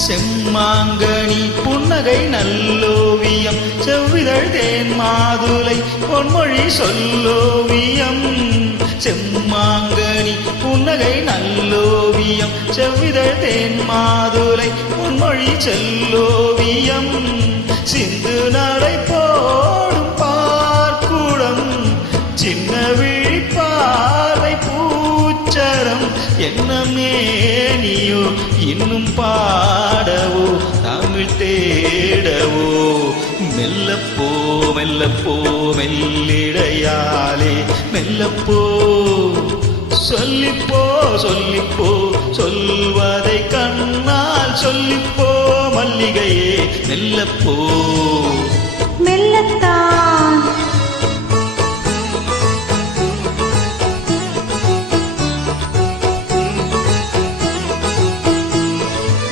செம்மாங்கனி புன்னகை நல்லோவியம் செவ்விதழ் தேன் மாதுளை பொன்மொழி சொல்லோவியம் செம்மாங்கனி புன்னகை நல்லோவியம் செவ்விதழ் தேன் மாதுளை பொன்மொழி சொல்லோவியம் சிந்து நடை போடும் பார்க்குடம் சின்ன விழிப்பார்வை பூச்சரம் என்ன மேனியோ இன்னும் பாடவோ தமிழ் தேடவோ மெல்லப்போ மெல்லப்போ மெல்லிடையாலே மெல்லப்போ சொல்லிப்போ சொல்லிப்போ சொல்வதை கண்ணால் சொல்லிப்போ மல்லிகையே மெல்லப்போ மெல்லத்தான்